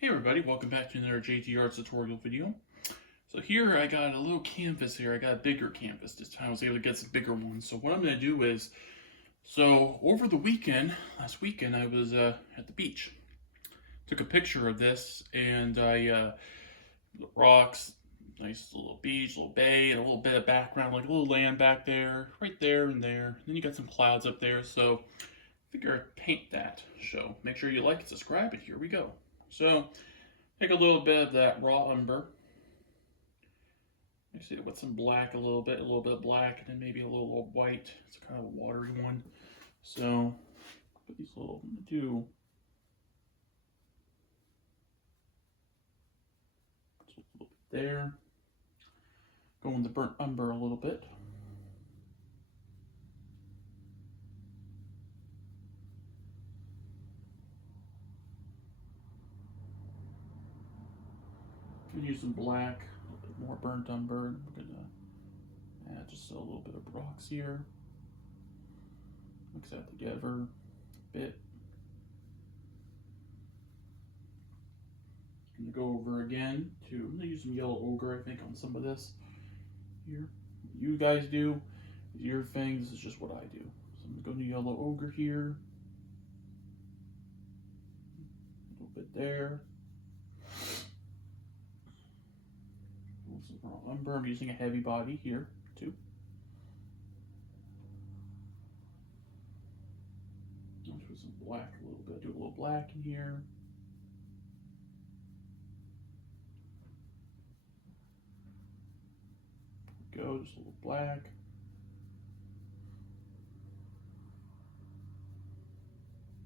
Hey everybody, welcome back to another JT Arts tutorial video. So here I got a little canvas here. I got a bigger canvas this time. I was able to get some bigger ones. So what I'm going to do is, over the weekend, last weekend, I was at the beach. Took a picture of this and the rocks, nice little beach, little bay, and a little bit of background, like a little land back there, right there and there. And then you got some clouds up there. So I figure I'd paint that show. Make sure you like and subscribe, and here we go. So take a little bit of that raw umber. You see it with some black a little bit of black, and then maybe a little white. It's kind of a watery one. So put these little do a little bit there. Go in the burnt umber a little bit. I'm gonna use some black, a little bit more burnt umber, and we're gonna add just a little bit of rocks here. Mix that together a bit. I'm gonna go over again I'm gonna use some yellow ochre, I think, on some of this here. What you guys do is your thing. This is just what I do. So I'm gonna go to yellow ochre here. A little bit there. Some raw umber. I'm using a heavy body here too. I'll do some black a little bit. Do a little black in here. Go, just a little black.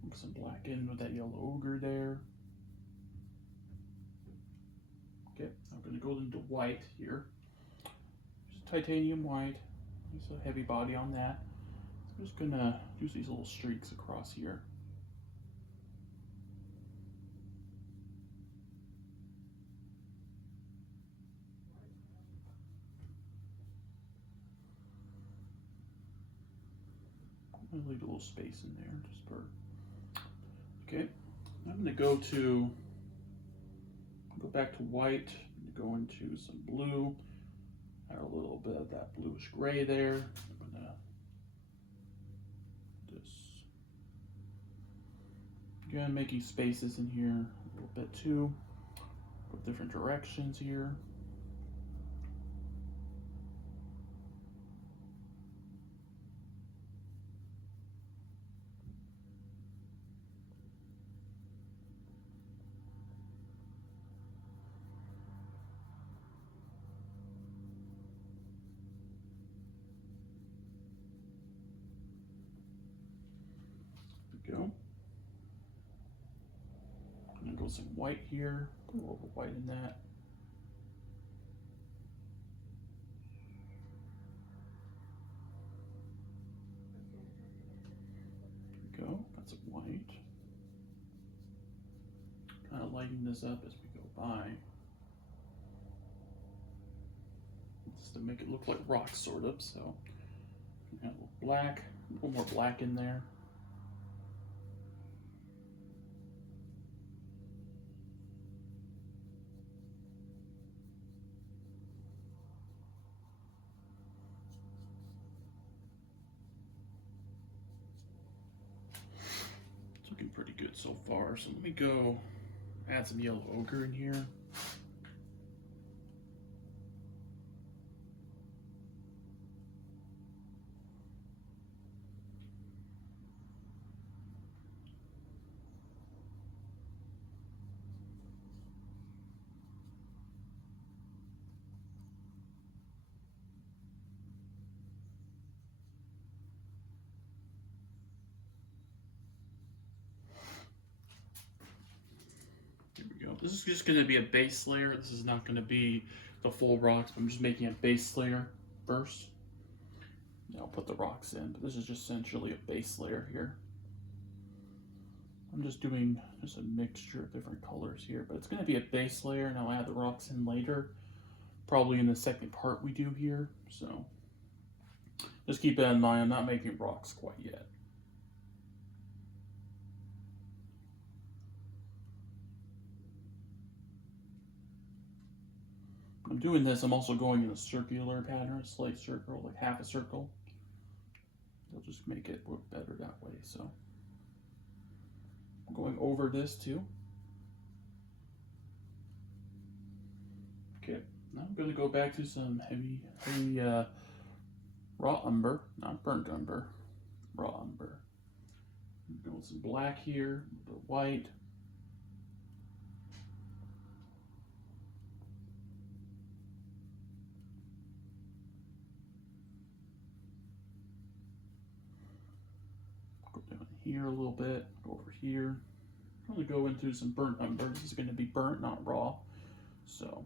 Mix some black in with that yellow ochre there. Okay, I'm going to go into white here. Just titanium white. There's a heavy body on that. So I'm just going to use these little streaks across here. I'm going to leave a little space in there just for. Okay, I'm going to go back to white, go into some blue, add a little bit of that bluish gray there. I'm gonna just, again, making spaces in here a little bit too, go different directions here. Go. I'm gonna go some white here, put a little bit of white in that. There we go, got some white. Kind of lighten this up as we go by. Just to make it look like rocks, sort of, so. Add a little black, a little more black in there. Looking pretty good so far. So let me go add some yellow ochre in here. This is just going to be a base layer. This is not going to be the full rocks. I'm just making a base layer first. I'll put the rocks in, but this is just essentially a base layer here. I'm just doing just a mixture of different colors here, but it's going to be a base layer, and I'll add the rocks in later, probably in the second part we do here. So just keep that in mind. I'm not making rocks quite yet. doing this, I'm also going in a circular pattern, a slight circle, like half a circle. It'll just make it work better that way. So I'm going over this too. Okay, now I'm going to go back to some heavy raw umber, not burnt umber, raw umber. I'm going with some black here, a little bit of white. Go down here a little bit, go over here. I'm going to go into some burnt umber. This is going to be burnt, not raw. So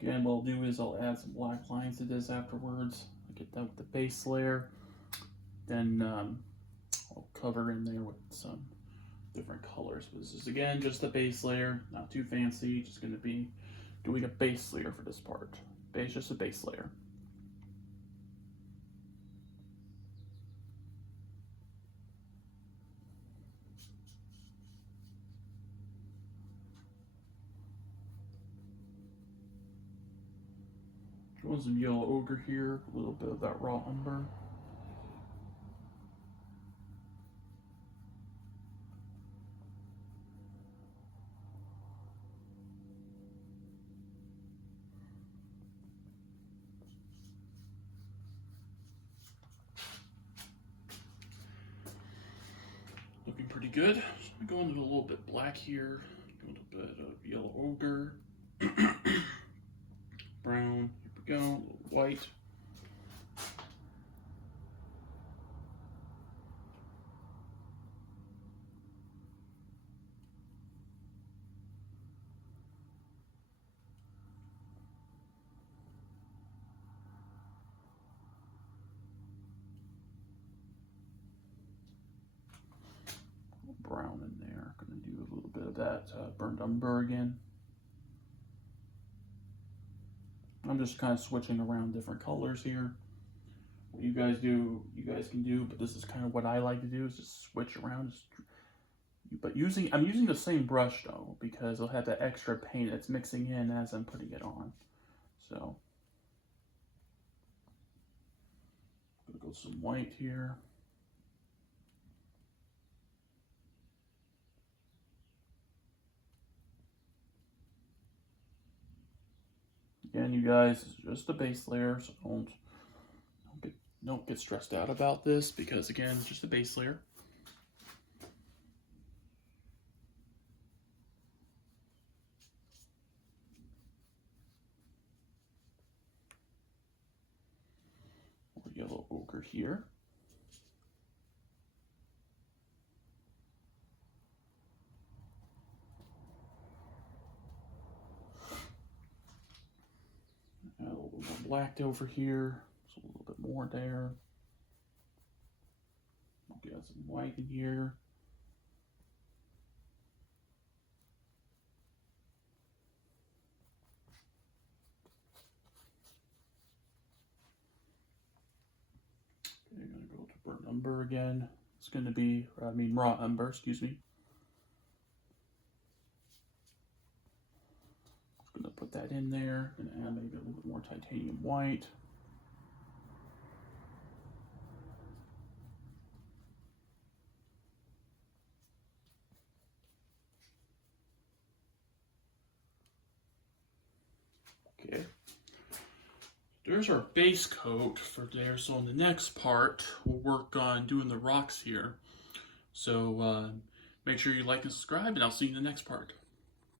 again, what I'll do is I'll add some black lines to this afterwards. I'll get that with the base layer. Then I'll cover in there with some different colors. But this is, again, just a base layer, not too fancy. Just going to be doing a base layer for this part. Just a base layer. Going some yellow ochre here, a little bit of that raw umber. Looking pretty good. So I'm going into a little bit black here, a little bit of yellow ochre, brown. Here we go, a little white. Brown in there. Going to do a little bit of that burnt umber again. I'm just kind of switching around different colors here. What you guys do, you guys can do, but this is kind of what I like to do, is just switch around. But I'm using the same brush though, because I'll have that extra paint that's mixing in as I'm putting it on. So I'm gonna go some white here. Again, you guys, it's just a base layer, so don't get stressed out about this, because again, it's just a base layer. Yellow ochre here. Add a little bit more black over here, so a little bit more there. I'll get some white in here. Okay, I'm gonna go to burnt umber again. It's gonna be, raw umber, excuse me. Just gonna put that in there. Gonna add maybe a little bit more titanium white. Okay. There's our base coat for there. So in the next part, we'll work on doing the rocks here. So make sure you like and subscribe, and I'll see you in the next part.